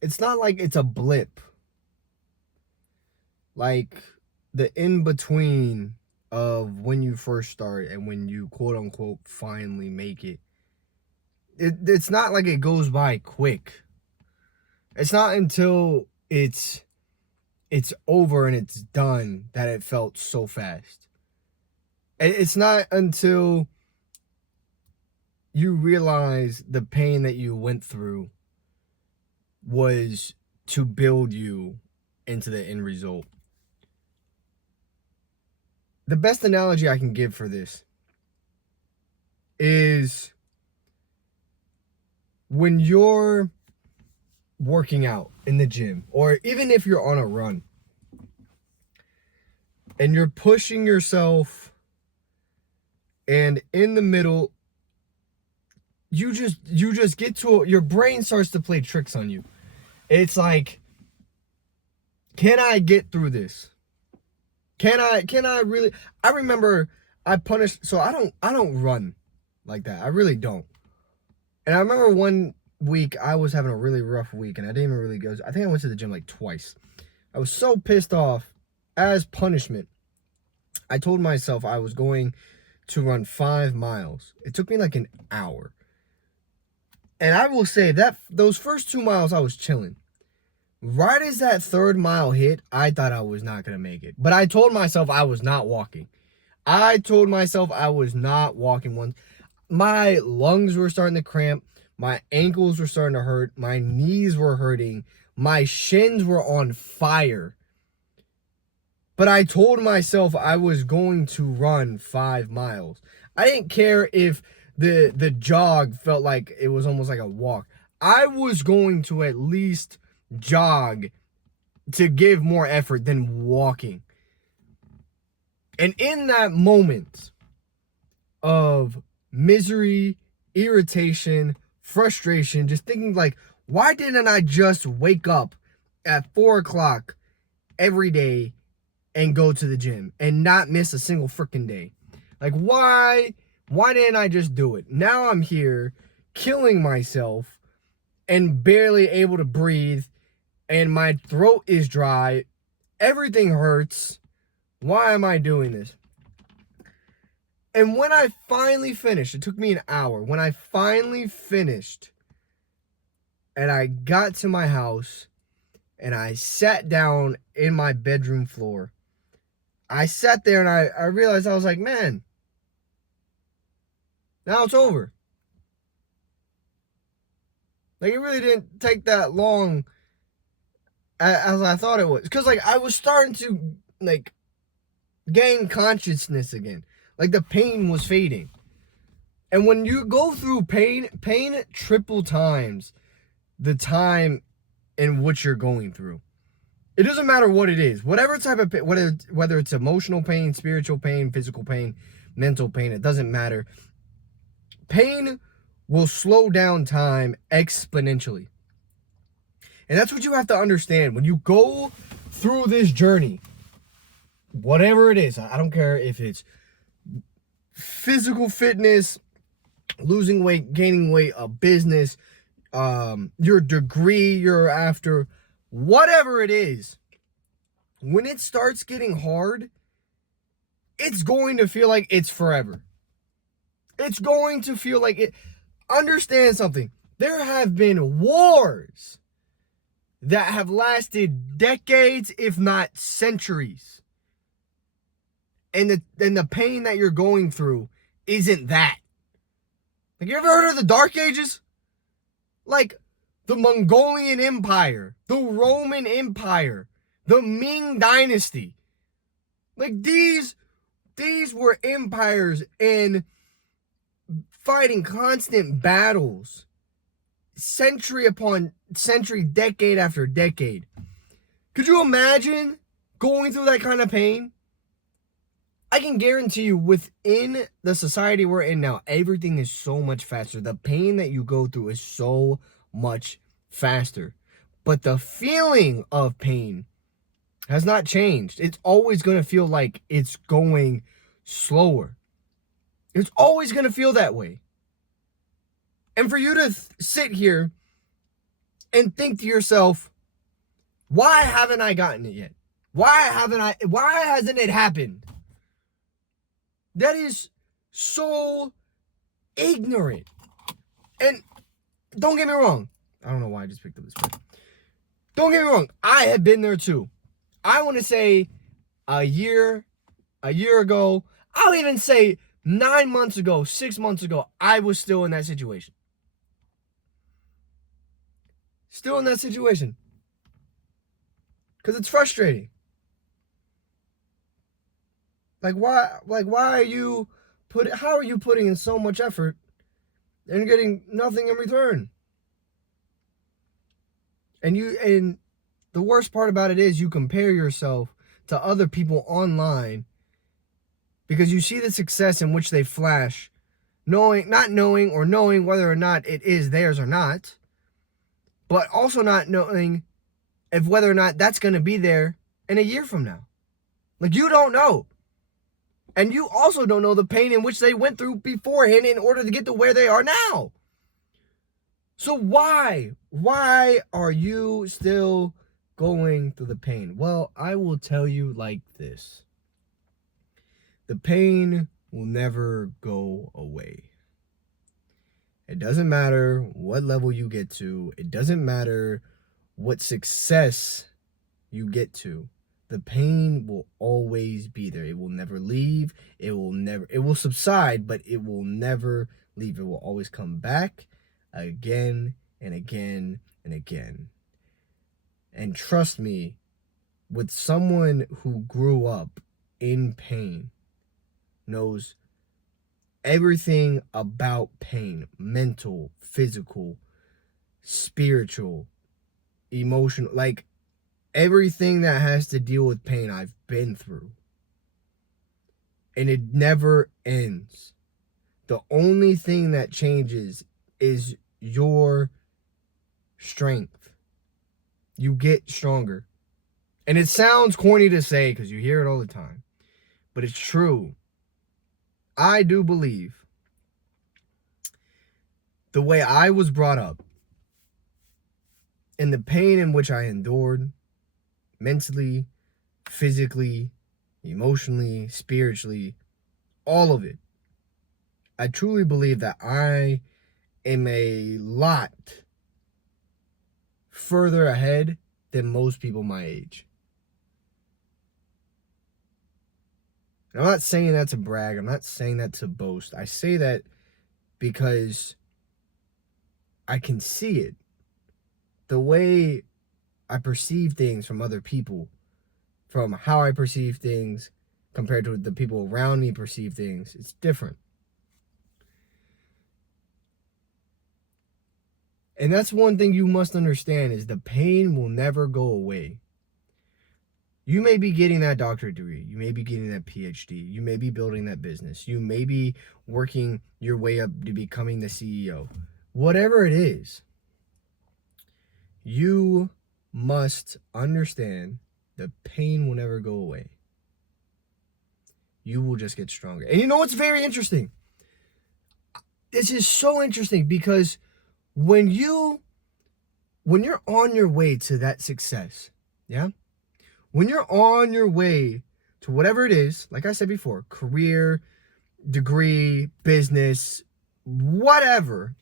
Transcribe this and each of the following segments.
it's not like it's a blip. Like the in between of when you first start and when you quote unquote finally make it. It's not like it goes by quick. It's not until it's over and it's done that it felt so fast. It's not until you realize the pain that you went through was to build you into the end result. The best analogy I can give for this is when you're working out in the gym, or even if you're on a run and you're pushing yourself, and in the middle you just get to your brain starts to play tricks on you. It's like, can I get through this? Can I really? I remember I punished, so I don't run like that. I really don't. And I remember one week I was having a really rough week and I didn't even really go. I think I went to the gym like twice. I was so pissed off. As punishment, I told myself I was going to run 5 miles. It took me like an hour. And I will say that those first 2 miles I was chilling. Right as that 3rd mile hit, I thought I was not going to make it. But I told myself I was not walking. I told myself I was not walking once. My lungs were starting to cramp. My ankles were starting to hurt. My knees were hurting. My shins were on fire. But I told myself I was going to run 5 miles. I didn't care if the jog felt like it was almost like a walk. I was going to at least jog to give more effort than walking. And in that moment of misery, irritation, frustration, just thinking like, why didn't I just wake up at 4 o'clock every day and go to the gym and not miss a single freaking day? Like, why didn't I just do it? Now I'm here killing myself and barely able to breathe, and my throat is dry. Everything hurts. Why am I doing this? And when I finally finished, it took me an hour. When I finally finished and I got to my house and I sat down in my bedroom floor, I sat there and I realized, I was like, man, now it's over. Like, it really didn't take that long as I thought it was. Because, like, I was starting to, like, gain consciousness again. Like, the pain was fading. And when you go through pain triple times the time in which you're going through. It doesn't matter what it is. Whatever type of pain, whether it's emotional pain, spiritual pain, physical pain, mental pain, it doesn't matter. Pain will slow down time exponentially. And that's what you have to understand. When you go through this journey, whatever it is, I don't care if it's physical fitness, losing weight, gaining weight, a business, your degree you're after, whatever it is, when it starts getting hard, it's going to feel like it's forever. It's going to feel like it. Understand something. There have been wars that have lasted decades, if not centuries. And the pain that you're going through isn't that. Like, you ever heard of the Dark Ages? Like, the Mongolian Empire, the Roman Empire, the Ming Dynasty. Like, these were empires and fighting constant battles, century upon century, decade after decade. Could you imagine going through that kind of pain? I can guarantee you, within the society we're in now, everything is so much faster. The pain that you go through is so much faster. But the feeling of pain has not changed. It's always going to feel like it's going slower. It's always going to feel that way. And for you to sit here and think to yourself, why haven't I gotten it yet? Why hasn't it happened? That is so ignorant. And don't get me wrong. I don't know why I just picked up this pen. Don't get me wrong. I have been there too. I want to say a year ago. I'll even say 9 months ago, 6 months ago, I was still in that situation. Still in that situation. Because it's frustrating. Why are you how are you putting in so much effort and getting nothing in return? And the worst part about it is you compare yourself to other people online because you see the success in which they flash, not knowing whether or not it is theirs or not, but also not knowing if whether or not that's going to be there in a year from now. You don't know. And you also don't know the pain in which they went through beforehand in order to get to where they are now. So why are you still going through the pain? Well, I will tell you like this. The pain will never go away. It doesn't matter what level you get to. It doesn't matter what success you get to. The pain will always be there. It will never leave. It will subside, but it will never leave. It will always come back again and again and again. And trust me, with someone who grew up in pain, knows everything about pain, mental, physical, spiritual, emotional, everything that has to deal with pain I've been through. And it never ends. The only thing that changes is your strength. You get stronger. And it sounds corny to say because you hear it all the time. But it's true. I do believe the way I was brought up and the pain in which I endured mentally, physically, emotionally, spiritually, all of it. I truly believe that I am a lot further ahead than most people my age. And I'm not saying that to brag. I'm not saying that to boast. I say that because I can see it. The way I perceive things from other people, from how I perceive things compared to the people around me perceive things, it's different. And that's one thing you must understand is the pain will never go away. You may be getting that doctorate degree. You may be getting that PhD. You may be building that business. You may be working your way up to becoming the CEO. Whatever it is, you must understand the pain will never go away. You will just get stronger. And you know what's very interesting? This is so interesting because when you're on your way to that success, yeah? When you're on your way to whatever it is, like I said before, career, degree, business, whatever,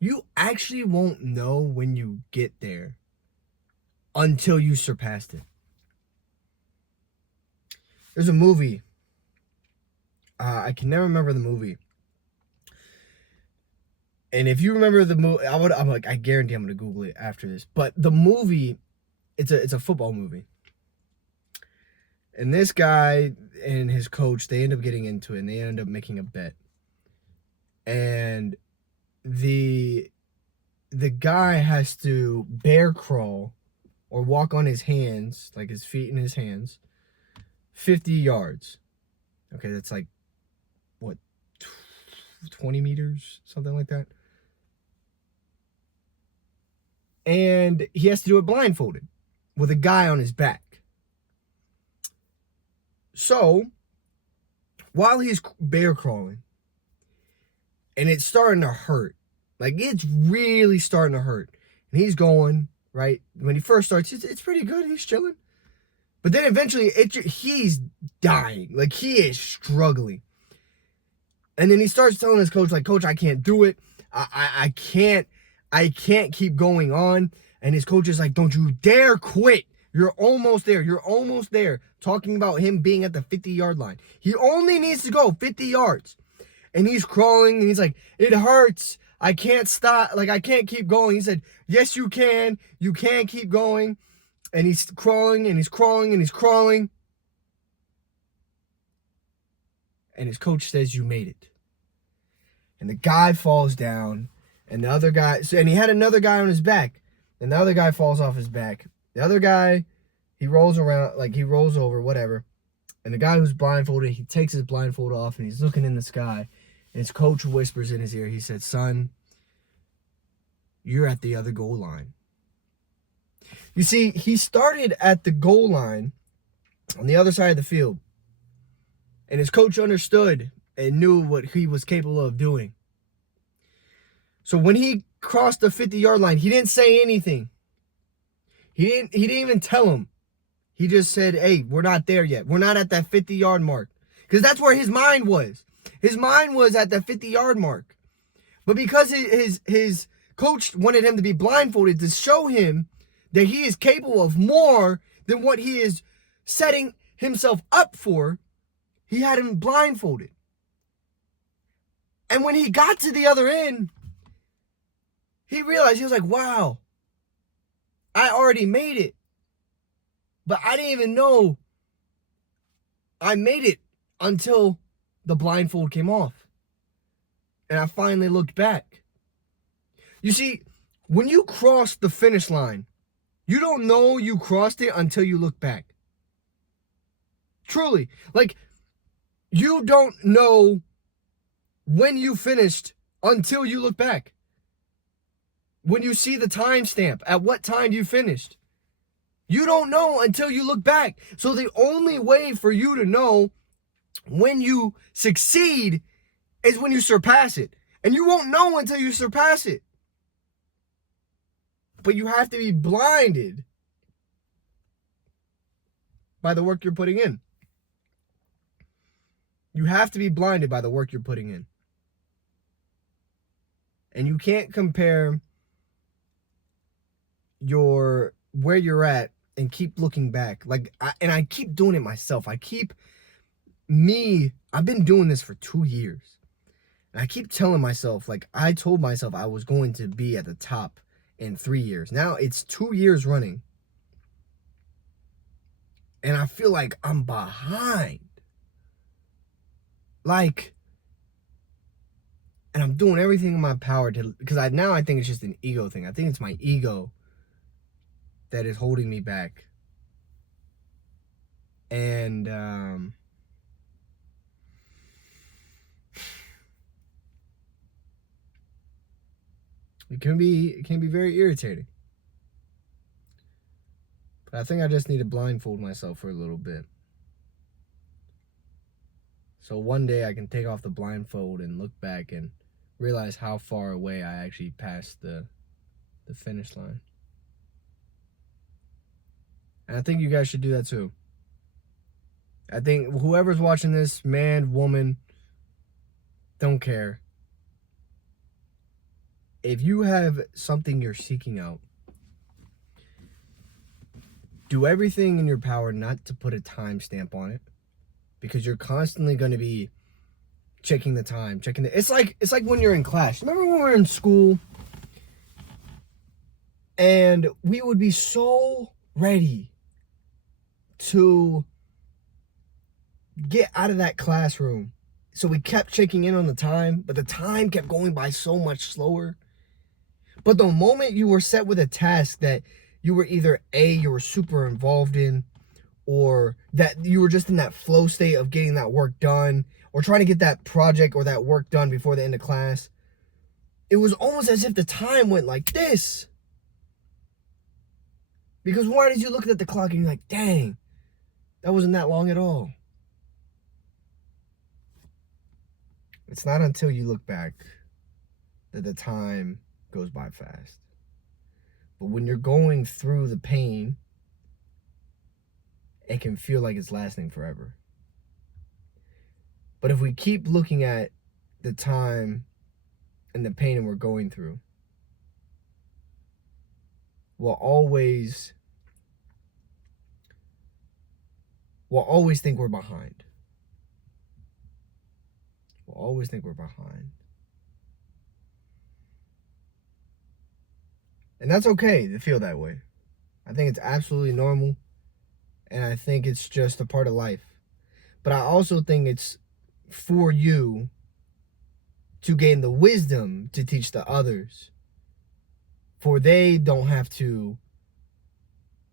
you actually won't know when you get there until you surpassed it. There's a movie. I can never remember the movie. And if you remember the movie, I guarantee I'm gonna Google it after this. But the movie, it's a football movie. And this guy and his coach, they end up getting into it and they end up making a bet. And the guy has to bear crawl or walk on his hands, like his feet in his hands, 50 yards. Okay, that's like, what, 20 meters? Something like that. And he has to do it blindfolded with a guy on his back. So, while he's bear crawling, and it's starting to hurt, Like, it's really starting to hurt. And he's going, right? When he first starts, it's pretty good. He's chilling. But then eventually, he's dying. Like, he is struggling. And then he starts telling his coach, like, Coach, I can't do it. I can't keep going on. And his coach is like, don't you dare quit. You're almost there. You're almost there. Talking about him being at the 50-yard line. He only needs to go 50 yards. And he's crawling, and he's like, it hurts. I can't stop. Like, I can't keep going. He said, yes, you can. You can keep going. And he's crawling, and he's crawling, and he's crawling. And his coach says, you made it. And the guy falls down, and the other guy, and he had another guy on his back, and the other guy falls off his back. The other guy, he rolls around, like he rolls over, whatever. And the guy who's blindfolded, he takes his blindfold off, and he's looking in the sky. And his coach whispers in his ear, he said, son, you're at the other goal line. You see, he started at the goal line on the other side of the field. And his coach understood and knew what he was capable of doing. So when he crossed the 50-yard line, he didn't say anything. He didn't even tell him. He just said, hey, we're not there yet. We're not at that 50-yard mark. Because that's where his mind was. His mind was at the 50-yard mark. But because his coach wanted him to be blindfolded to show him that he is capable of more than what he is setting himself up for, he had him blindfolded. And when he got to the other end, he realized, he was like, wow, I already made it. But I didn't even know I made it until the blindfold came off. And I finally looked back. You see, when you cross the finish line, you don't know you crossed it until you look back. Truly. Like, you don't know when you finished until you look back. When you see the timestamp, at what time you finished. You don't know until you look back. So the only way for you to know when you succeed is when you surpass it. And you won't know until you surpass it. But you have to be blinded by the work you're putting in. You have to be blinded by the work you're putting in. And you can't compare where you're at and keep looking back. I keep doing it myself. I've been doing this for 2 years. And I keep telling myself, like, I told myself I was going to be at the top in 3 years. Now it's 2 years running. And I feel like I'm behind. And I'm doing everything in my power because I think it's just an ego thing. I think it's my ego that is holding me back. And it can be very irritating. But I think I just need to blindfold myself for a little bit. So one day I can take off the blindfold and look back and realize how far away I actually passed the finish line. And I think you guys should do that too. I think whoever's watching this, man, woman, don't care. If you have something you're seeking out, do everything in your power not to put a timestamp on it. Because you're constantly going to be checking the time, it's like when you're in class. Remember when we were in school and we would be so ready to get out of that classroom. So we kept checking in on the time, but the time kept going by so much slower. But the moment you were set with a task that you were either you were super involved in, or that you were just in that flow state of getting that work done, or trying to get that project or that work done before the end of class, it was almost as if the time went like this. Because why did you look at the clock and you're like, dang, that wasn't that long at all. It's not until you look back that the time goes by fast. But when you're going through the pain, it can feel like it's lasting forever. But if we keep looking at the time and the pain we're going through, we'll always think we're behind. We'll always think we're behind. And that's okay to feel that way. I think it's absolutely normal. And I think it's just a part of life. But I also think it's for you to gain the wisdom to teach the others. For they don't have to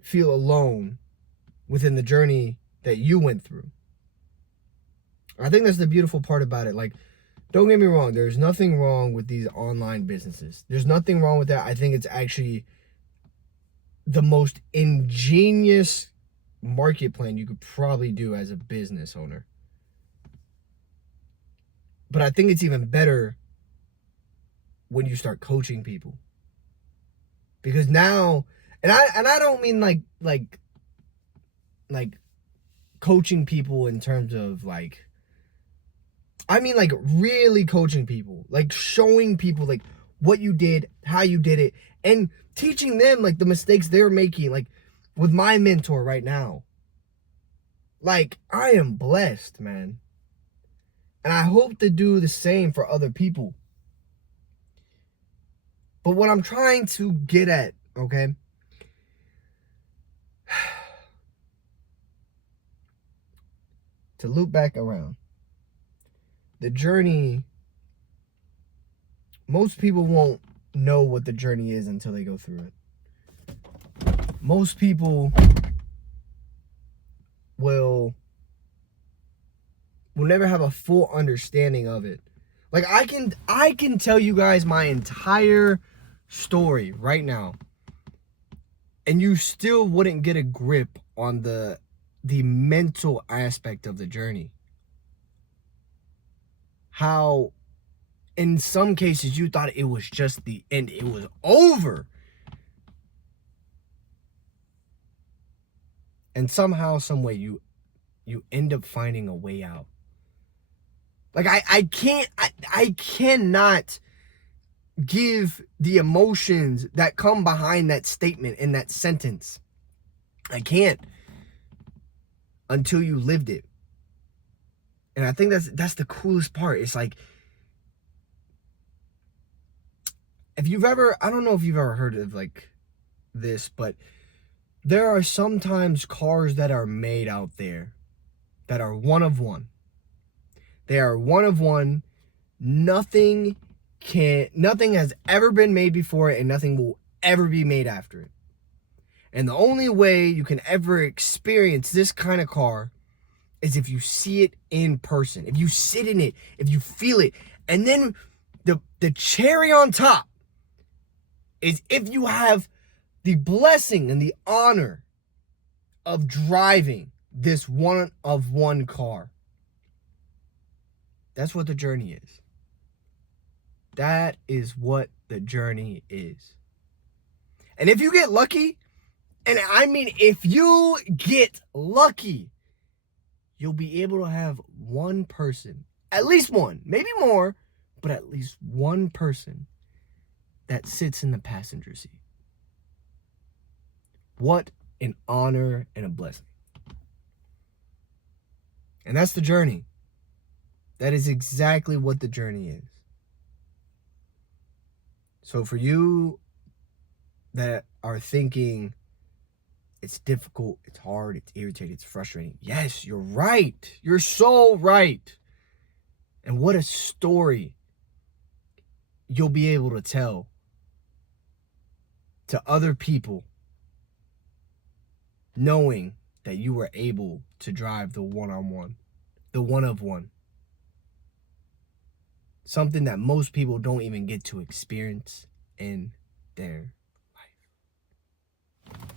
feel alone within the journey that you went through. I think that's the beautiful part about it. Like, don't get me wrong, there's nothing wrong with these online businesses. There's nothing wrong with that. I think it's actually the most ingenious market plan you could probably do as a business owner. But I think it's even better when you start coaching people. Because now, and I don't mean like coaching people in terms of like, I mean like really coaching people, like showing people like what you did, how you did it, and teaching them like the mistakes they're making. Like with my mentor right now, like I am blessed, man. And I hope to do the same for other people. But what I'm trying to get at, okay, to loop back around, the journey, most people won't know what the journey is until they go through it. Most people will never have a full understanding of it. Like I can tell you guys my entire story right now, and you still wouldn't get a grip on the mental aspect of the journey. How in some cases you thought it was just the end, it was over. And somehow, some way you end up finding a way out. Like I cannot give the emotions that come behind that statement and that sentence. I can't until you lived it. And I think that's the coolest part. It's like, if you've ever, I don't know if you've ever heard of like this, but there are sometimes cars that are made out there that are one of one. They are one of one. Nothing has ever been made before it, and nothing will ever be made after it. And the only way you can ever experience this kind of car is if you see it in person, if you sit in it, if you feel it. And then the cherry on top is if you have the blessing and the honor of driving this one of one car. That's what the journey is. That is what the journey is. And if you get lucky, and I mean if you get lucky, you'll be able to have one person, at least one, maybe more, but at least one person that sits in the passenger seat. What an honor and a blessing. And that's the journey. That is exactly what the journey is. So for you that are thinking it's difficult, it's hard, it's irritating, it's frustrating, yes, you're right. You're so right. And what a story you'll be able to tell to other people, knowing that you were able to drive the one-on-one, the one of one. Something that most people don't even get to experience in their